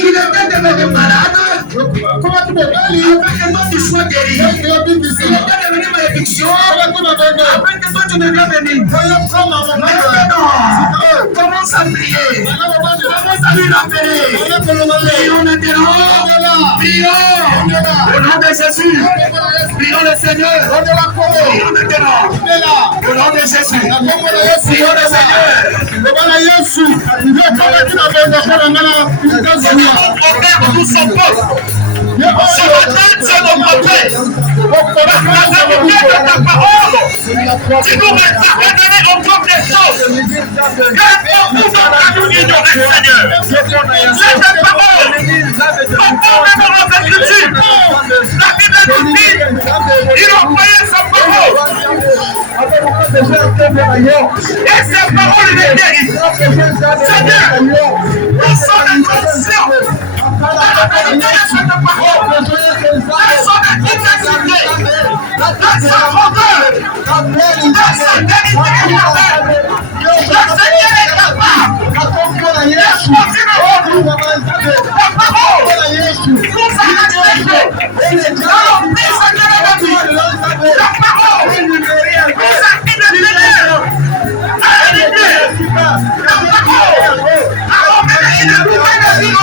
Il était devenu malade. Comment tu peux parler? Après que toi tu sois guéri. Il était devenu malédiction. Après que toi tu deviens béni. Maintenant, commence à prier. Commence à lui rappeler. Prions maintenant. Prions. Au nom de Jésus. Prions le Seigneur. Prions maintenant. Au nom de Jésus. Prions le Seigneur. Nous sommes pauvres. Ce matin, c'est notre paix. La vérité de ta parole, tu nous redonner encore des choses. Car nous devons nous ignorer, Seigneur. C'est ta parole. Conformément aux Écritures, la Bible nous dit, il envoyait sa parole. Et sa parole est guérie. Seigneur, nous sommes conscients. La vérité de cette parole, la son efficacité, la sa grandeur, la sa vérité éternelle. Le Seigneur est capable d'exposer la parole nous a accepté dans l'emprise de l'ennemi. La parole nous a mis de ténèbres à la lumière. La parole a emmêlé le pouvoir de Dieu.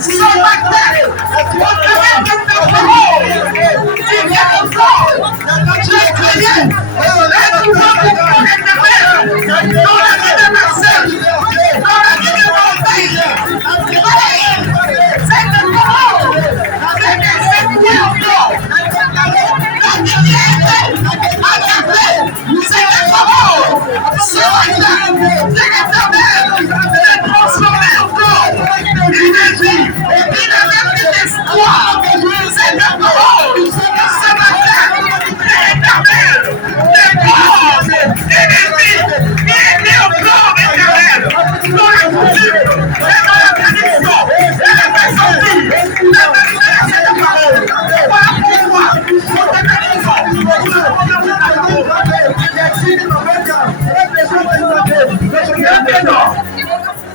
Sur la terre, au travers de ta parole, qui vient encore, j'ai crié, et nous avons éternel, dans la vie de Marcel, dans la vie de Marseille, cette parole, c'est que cette nuit encore, la vérité, c'est la parole, sur la terre, c'est l'éternel, c'est transformé encore. L'énergie, l'espoir, c'est la parole, ce matin, l'éternel, les bords, l'énergie, qui est né au corps éternel, dans la coutume, et dans la tradition, et la sortie, la vérité de cette parole. Voilà pourquoi, nous te bénissons,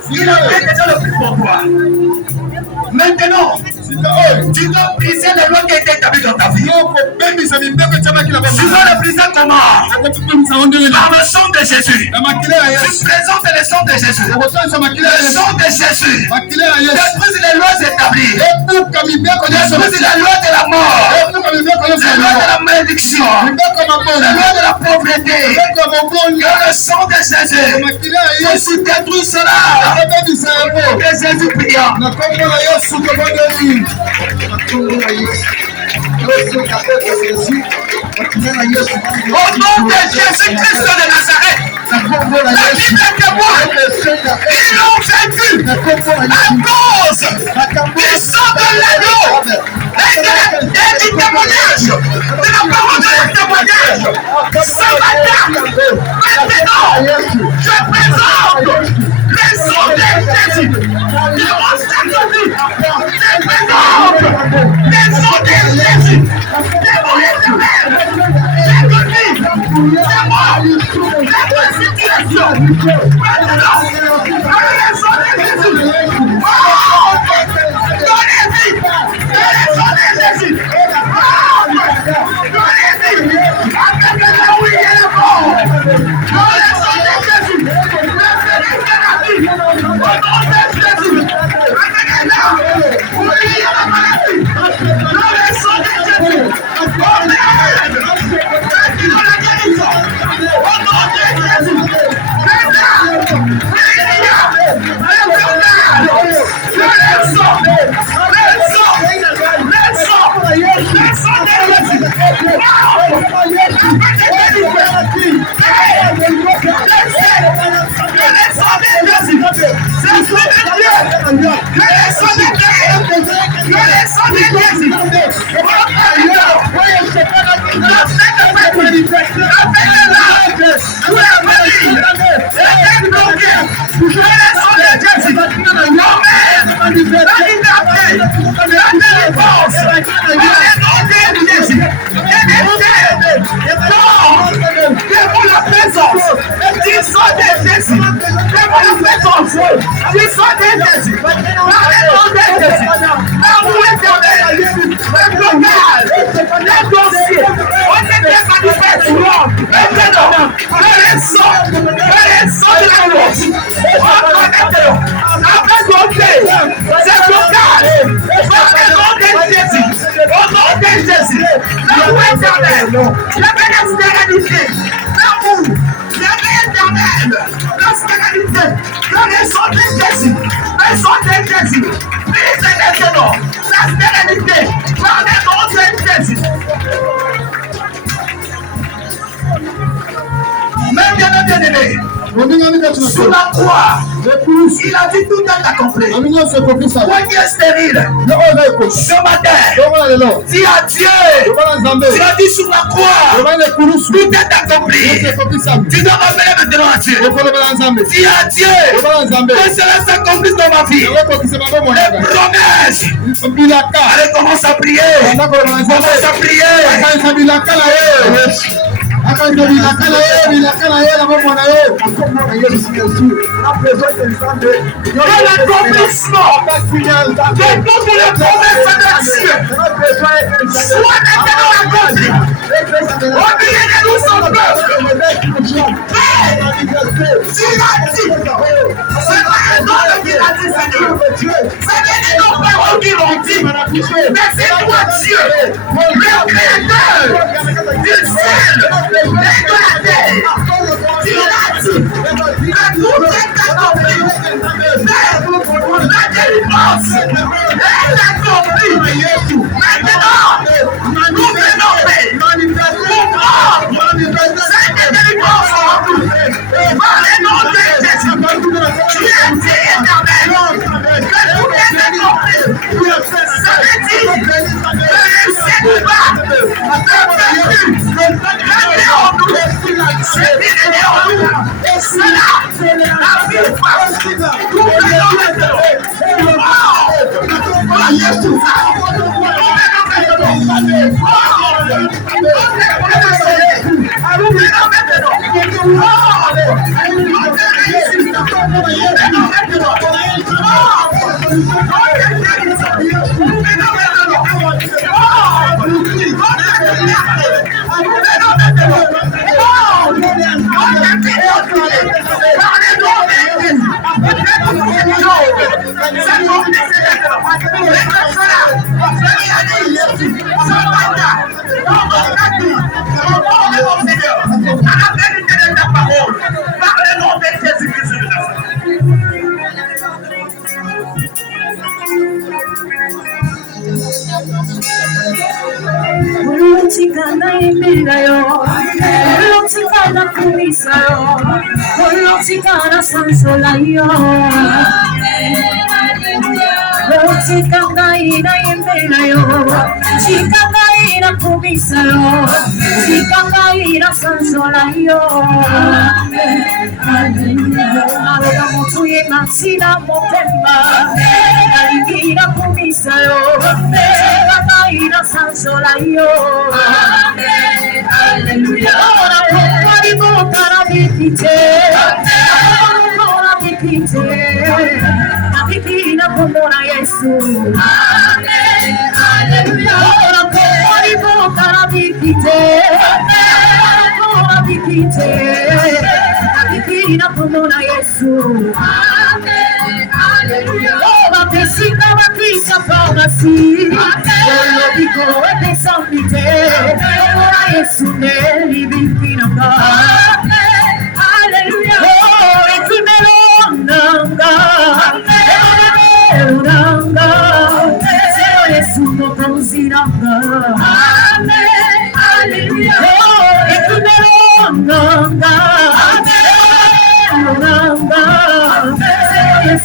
il a fait déjà le plus pour toi. Maintenant, tu dois briser les lois qui étaient établies dans ta vie. Tu dois les briser comment? Par le sang de Jésus. Tu présentes le sang de Jésus. Le sang de Jésus. Déprise les lois établies. Déprise les lois de la mort. Les lois de la malédiction. Les lois de la pauvreté. Le sang de Jésus. Jésus détruit cela. Que Jésus prie. Au nom de Jésus-Christ de Nazareth, la Bible témoigne, ils l'ont vaincu à cause du sang de l'agneau et du témoignage, de la parole de la témoignage. Ce matin, maintenant, je présente le sang de Jésus. Le roi Saint-Denis, je présente le sang de Jésus. C'est mon éternel. J'ai connu, c'est moi, la situation. Maintenant, le sang de Jésus. Oh, donnez-y, le sang de Jésus. Oh, donnez-y, avec la oui et la mort. Dans le sang de Jésus, la vérité de la vie. Au nom de Jésus, avec la oui et la maladie. Dans le sang de Jésus, au nom de Jésus, au nom de Jésus, le sang Sur la croix, il a dit tout est accompli. Poignée stérile. Ce matin, dis à Dieu. Tu as dit sur la croix, tout est accompli. Tu dois revenir maintenant à Dieu. Dis à Dieu que cela s'accomplisse dans ma vie. Les promesses. Allez, commence à prier. Commence à prier. L'accomplissement de toutes les promesses de Dieu soit maintenant accompli. Oubliez de nous son peuple. Tu l'as dit. C'est pas un homme qui l'a dit, Seigneur. C'est nos parents qui l'ont dit. Mais c'est toi, Dieu, le créateur du ciel. Tu l'as dit, que tout est accompli. La délivrance est accomplie. Maintenant, nous venons pour prendre cette délivrance en nous. Par le nom de Jésus, tu es dit éternel, que tout est accompli. Ça veut dire que c'est du bas, et cela, la vie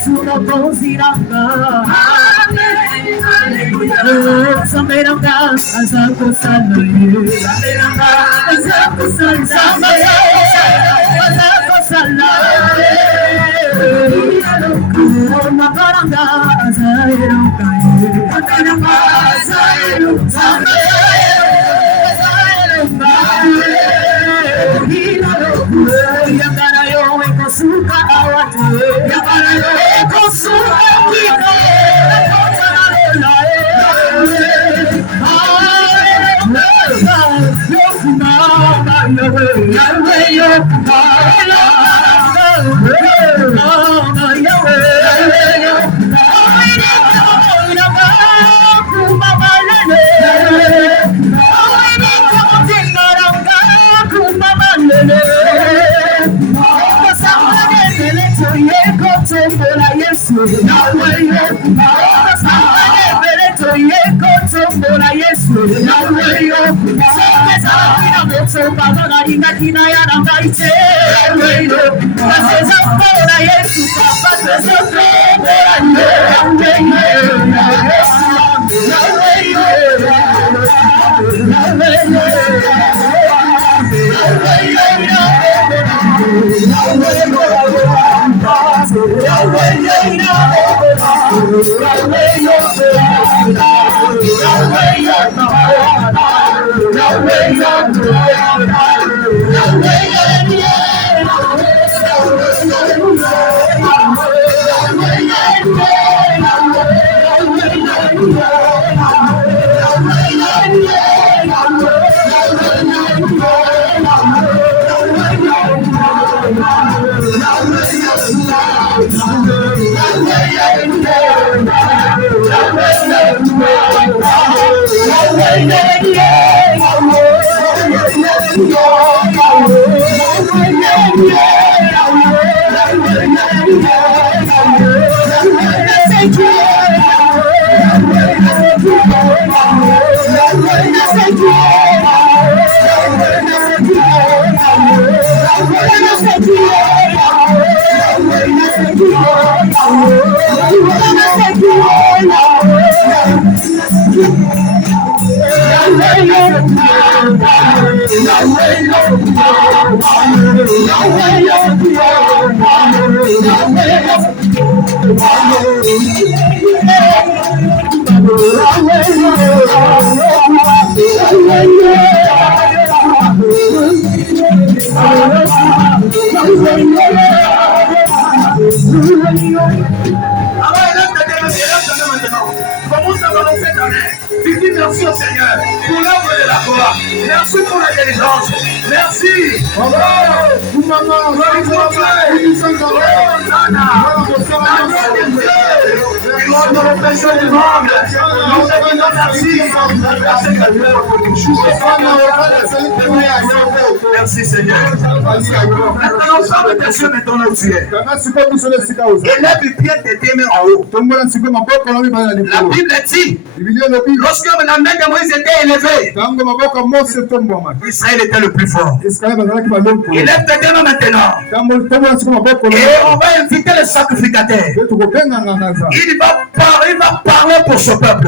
Yesu nokoziranga. Sameranga azakosana ye. Azakosana ye. Azakosana ye. Makaranga azayiranga ye. Makaranga azayiranga ye. Yagara yo ekosuka awate. Yagara yo ekosuka kiko. Commence à balancer ta main. Tu dis merci au Seigneur pour l'œuvre de la gloire. Merci pour l'intelligence. Merci. Merci Seigneur. Maintenant, ensemble tes yeux maintenant où tu es. Élève les pieds de tes mains en haut. La Bible dit, lorsque la main de Moïse était élevée, Israël était le plus fort. Élève tes mains maintenant. Et on va inviter le sacrificateur. Il va parler pour ce peuple.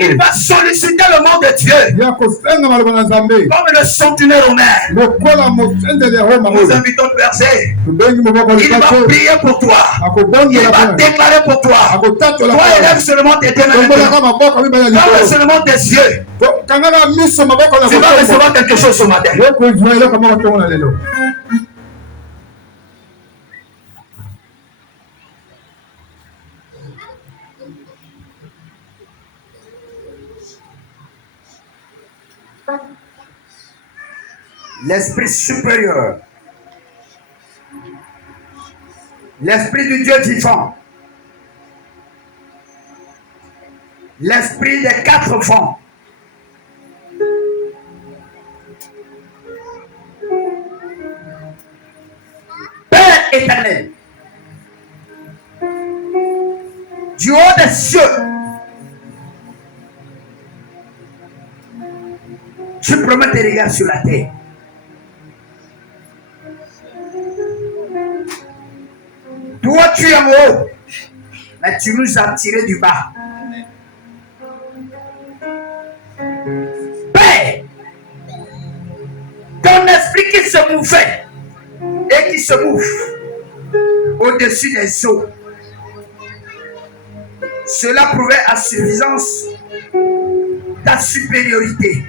Il va solliciter le nom de Dieu. Comme le centenaire romain. Nous invitons le verset. Il va prier pour toi. Il va déclarer pour toi. Toi, élève seulement tes mains. Ferme seulement tes yeux. Tu vas recevoir quelque chose ce matin. L'esprit supérieur, l'esprit du Dieu vivant, l'esprit des 4 vents, Père éternel, du haut des cieux, tu promets tes regards sur la terre. Toi, tu es en haut, mais tu nous as tirés du bas. Père, ton esprit qui se mouvait et qui se mouve au-dessus des eaux, cela prouvait à suffisance ta supériorité.